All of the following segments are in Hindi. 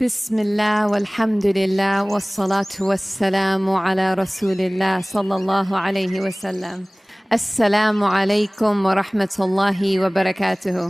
बिस्मिल्लाह वल्हम्दुलिल्लाह वस्सलातु वस्सलामु अला रसूलिल्लाह सल्लल्लाहु अलैहि वसल्लम। अस्सलामु अलैकुम व रहमतुल्लाहि व बरकातुहू।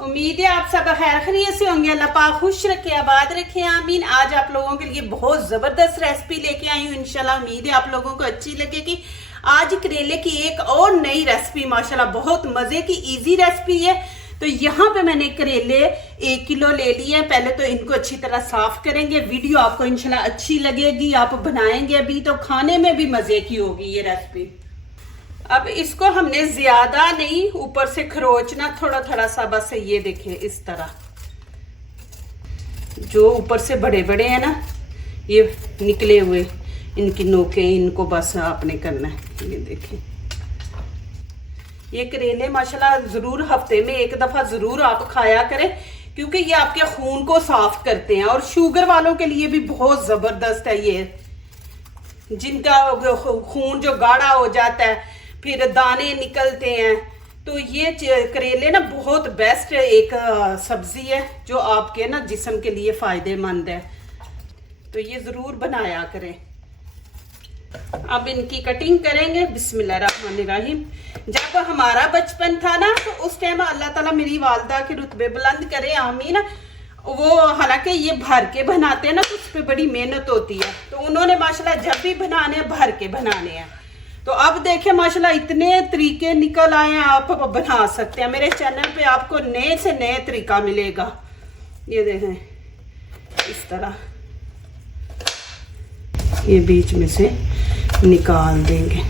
उम्मीद है आप सब खैर खैरियत से होंगे। अल्लाह पाक खुश रखे, आबाद रखे, आमीन। आज आप लोगों के लिए बहुत ज़बरदस्त रेसिपी लेके आई हूँ। इंशाल्लाह उम्मीद है आप लोगों को अच्छी लगेगी। आज करेले की एक और नई रेसिपी, माशाल्लाह बहुत मज़े की इजी रेसिपी है। तो यहाँ पे मैंने करेले 1 किलो ले लिए हैं। पहले तो इनको अच्छी तरह साफ करेंगे। वीडियो आपको इंशाल्लाह अच्छी लगेगी, आप बनाएंगे अभी तो खाने में भी मज़े की होगी ये रेसिपी। अब इसको हमने ज्यादा नहीं ऊपर से खरोचना, थोड़ा थोड़ा सा बस। ये देखिए इस तरह जो ऊपर से बड़े बड़े हैं ना, ये निकले हुए इनकी नोकें, इनको बस आपने करना है। ये देखिए ये करेले माशाल्लाह जरूर हफ्ते में एक दफा जरूर आप खाया करें, क्योंकि ये आपके खून को साफ करते हैं और शुगर वालों के लिए भी बहुत जबरदस्त है। ये जिनका खून जो गाढ़ा हो जाता है, फिर दाने निकलते हैं, तो ये करेले ना बहुत बेस्ट एक सब्जी है जो आपके ना जिस्म के लिए फायदेमंद है। तो ये जरूर बनाया करें। अब इनकी कटिंग करेंगे। बिस्मिल्लाहिर्रहमानिर्रहीम। जब हमारा बचपन था ना, तो उस टाइम अल्लाह ताला मेरी वालदा के रुतबे बुलंद करे, आमीन। वो हालांकि ये भर के बनाते हैं ना, तो उस पर बड़ी मेहनत होती है। तो उन्होंने माशाल्लाह जब भी बनाने भर के बनाने हैं। तो अब देखें माशाल्लाह इतने तरीके निकल आए हैं, आप बना सकते हैं। मेरे चैनल पे आपको नए से नए तरीका मिलेगा। ये देखें इस तरह ये बीच में से निकाल देंगे।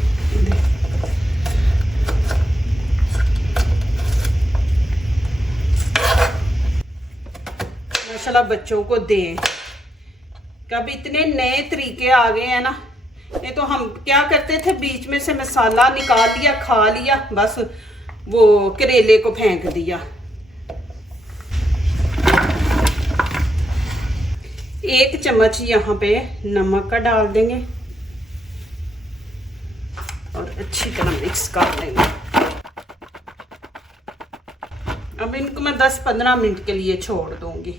माशाल्लाह बच्चों को दें। कब इतने नए तरीके आ गए हैं ना। नहीं तो हम क्या करते थे, बीच में से मसाला निकाल लिया, खा लिया, बस वो करेले को फेंक दिया। 1 चम्मच यहाँ पे नमक का डाल देंगे और अच्छी तरह मिक्स कर लेंगे। अब इनको मैं 10-15 मिनट के लिए छोड़ दूंगी।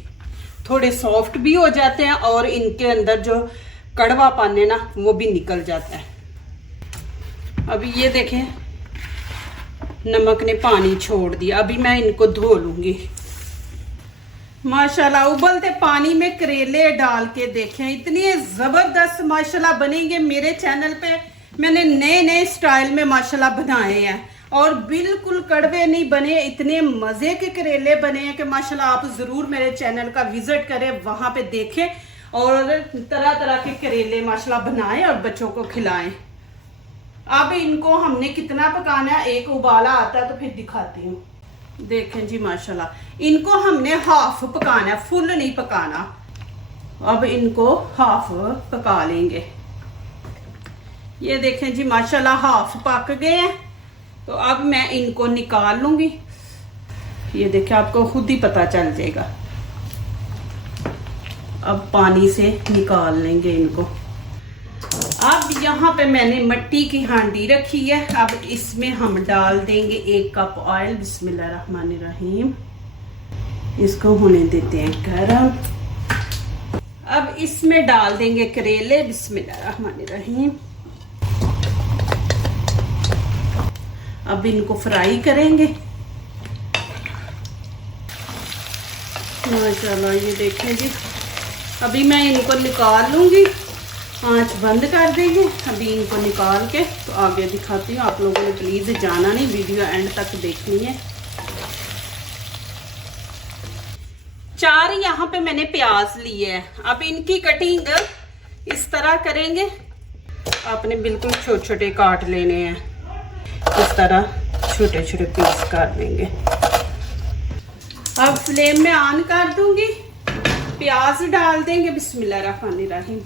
थोड़े सॉफ्ट भी हो जाते हैं और इनके अंदर जो कड़वा पानी ना वो भी निकल जाता है। अभी ये देखें नमक ने पानी छोड़ दिया। अभी मैं इनको धो लूंगी। माशाल्लाह उबलते पानी में करेले डाल के देखें, इतनी जबरदस्त माशाल्लाह बनेंगे। मेरे चैनल पे मैंने नए नए स्टाइल में माशाल्लाह बनाए हैं और बिल्कुल कड़वे नहीं बने, इतने मजे के करेले बने हैं कि माशाल्लाह आप जरूर मेरे चैनल का विजिट करें, वहां पे देखें और तरह तरह के करेले माशाल्लाह बनाएं और बच्चों को खिलाएं। अब इनको हमने कितना पकाना है, एक उबाला आता है तो फिर दिखाती हूँ। देखें जी माशाल्लाह इनको हमने हाफ पकाना है, फुल नहीं पकाना। अब इनको हाफ पका लेंगे। ये देखें जी माशाल्लाह हाफ पक गए हैं। तो अब मैं इनको निकाल लूंगी। ये देखें आपको खुद ही पता चल जाएगा। अब पानी से निकाल लेंगे इनको। अब यहाँ पे मैंने मिट्टी की हांडी रखी है। अब इसमें हम डाल देंगे 1 कप ऑयल। बिस्मिल्लाहिर्रहमानिर्रहीम। इसको होने देते हैं गरम। अब इसमें डाल देंगे करेले। बिस्मिल्लाहिर्रहमानिर्रहीम। अब इनको फ्राई करेंगे। माशाल्लाह ये देखें जी। अभी मैं इनको निकाल लूंगी, आंच बंद कर देंगे। अभी इनको निकाल के तो आगे दिखाती हूँ। आप लोगों ने प्लीज जाना नहीं, वीडियो एंड तक देखनी है। 4 यहाँ पे मैंने प्याज लिए हैं। अब इनकी कटिंग इस तरह करेंगे। आपने बिल्कुल छोटे छोटे काट लेने हैं, इस तरह छोटे छोटे पीस कर देंगे। अब फ्लेम में ऑन कर दूंगी, प्याज डाल देंगे। बिस्मिल्लाहिर्रहमानिर्रहीम।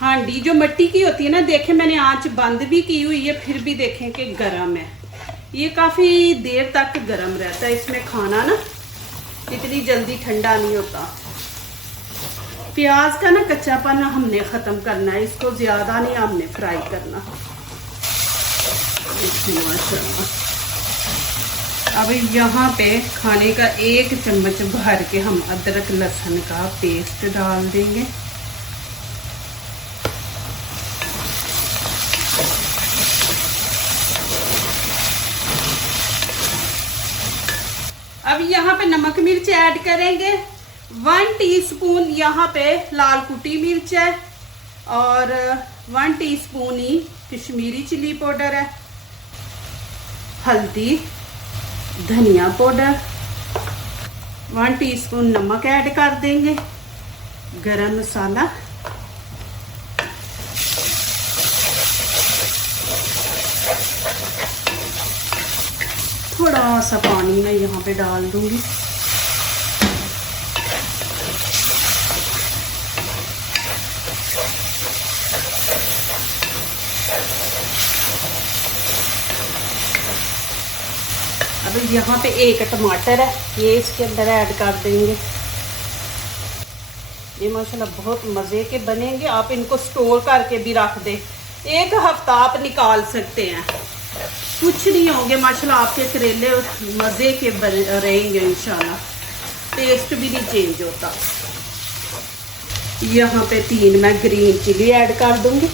हांडी जो मिट्टी की होती है ना, देखें मैंने आंच बंद भी की हुई है, फिर भी देखें कि गर्म है। ये काफी देर तक गर्म रहता है। इसमें खाना ना इतनी जल्दी ठंडा नहीं होता। प्याज का ना कच्चापन हमने खत्म करना है, इसको ज्यादा नहीं हमने फ्राई करना। माशाल्लाह अब यहाँ पे खाने का 1 चम्मच भर के हम अदरक लहसुन का पेस्ट डाल देंगे। अब यहाँ पे नमक मिर्च ऐड करेंगे। 1 टीस्पून यहाँ पे लाल कुटी मिर्च है और 1 टीस्पून ही कश्मीरी चिली पाउडर है। हल्दी, धनिया पाउडर, 1 टीस्पून नमक ऐड कर देंगे। गरम मसाला, थोड़ा सा पानी मैं यहाँ पे डाल दूंगी। अब यहाँ पे 1 टमाटर है, ये इसके अंदर ऐड कर देंगे। ये माशाल्लाह बहुत मज़े के बनेंगे। आप इनको स्टोर करके भी रख दें, 1 हफ्ता आप निकाल सकते हैं, कुछ नहीं होंगे। माशाल्लाह आपके करेले मज़े के बन रहेंगे इंशाल्लाह, टेस्ट भी नहीं चेंज होता। यहाँ पे 3 मैं ग्रीन चिली ऐड कर दूंगी।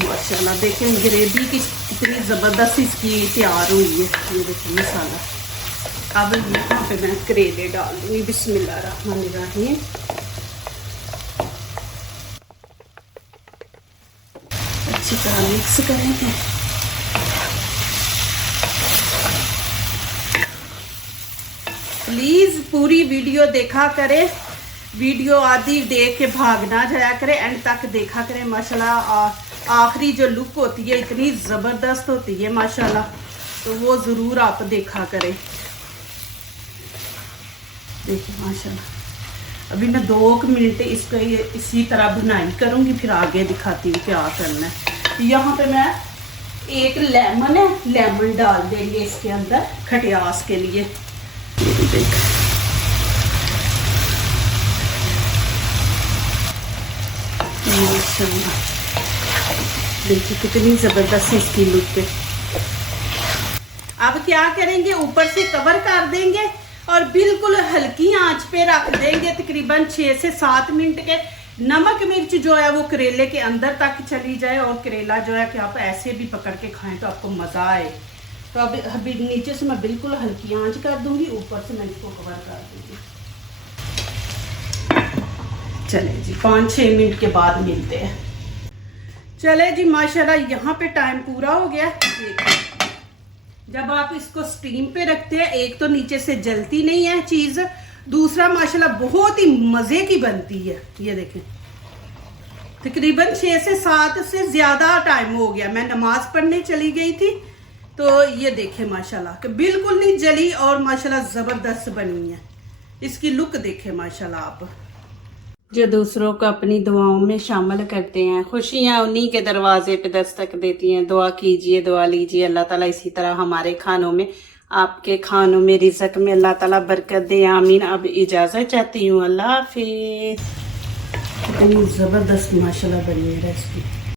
माशाल्लाह देखें ग्रेवी कितनी ज़बरदस्त इसकी तैयार हुई है। ये देखिए मसाला। अब यहाँ पे मैं करेले डाल दूँगी। बिस्मिल्लाहिर्रहमानिर्रहीम। अच्छी तरह मिक्स करेंगे। प्लीज़ पूरी वीडियो देखा करें, वीडियो आदि देख के भाग ना जाया करें, एंड तक देखा करें। माशाल्लाह आखिरी जो लुक होती है इतनी ज़बरदस्त होती है माशाल्लाह, तो वो ज़रूर आप देखा करें। देखिए माशाल्लाह अभी मैं 2 मिनट इसको इसी तरह बुनाई करूँगी, फिर आगे दिखाती हूँ क्या करना है। यहाँ पे मैं 1 लेमन है, लेमन डाल देंगे इसके अंदर खटियास के लिए। देखिए कितनी ज़बरदस्त इसकी लुक है। अब क्या करेंगे, ऊपर से कवर कर देंगे और बिल्कुल हल्की आंच पे रख देंगे तकरीबन 6 से 7 मिनट के। नमक मिर्च जो है वो करेले के अंदर तक चली जाए, और करेला जो है कि आप ऐसे भी पकड़ के खाएं तो आपको मज़ा आए। तो अब अभी नीचे से मैं बिल्कुल हल्की आंच कर दूंगी, ऊपर से मैं इसको कवर कर दूंगी। चले जी 5-6 मिनट के बाद मिलते हैं। चले जी माशाल्लाह यहाँ पे टाइम पूरा हो गया। जब आप इसको स्टीम पे रखते हैं, एक तो नीचे से जलती नहीं है चीज़, दूसरा माशाल्लाह बहुत ही मज़े की बनती है। ये देखें तकरीबन 6 से 7 से ज़्यादा टाइम हो गया, मैं नमाज पढ़ने चली गई थी। तो ये देखें माशाल्लाह कि बिल्कुल नहीं जली और माशाल्लाह ज़बरदस्त बनी है। इसकी लुक देखें माशाल्लाह आप। जो दूसरों को अपनी दुआओं में शामिल करते हैं, खुशियाँ उन्हीं के दरवाजे पे दस्तक देती हैं। दुआ कीजिए, दुआ लीजिए, अल्लाह ताला इसी तरह हमारे खानों में, आपके खानों में, रिज़्क़ में अल्लाह ताला बरकत दे, आमीन। अब इजाज़त चाहती हूँ, अल्लाह हाफिज़। कितनी ज़बरदस्त माशाल्लाह बनी है रेसिपी।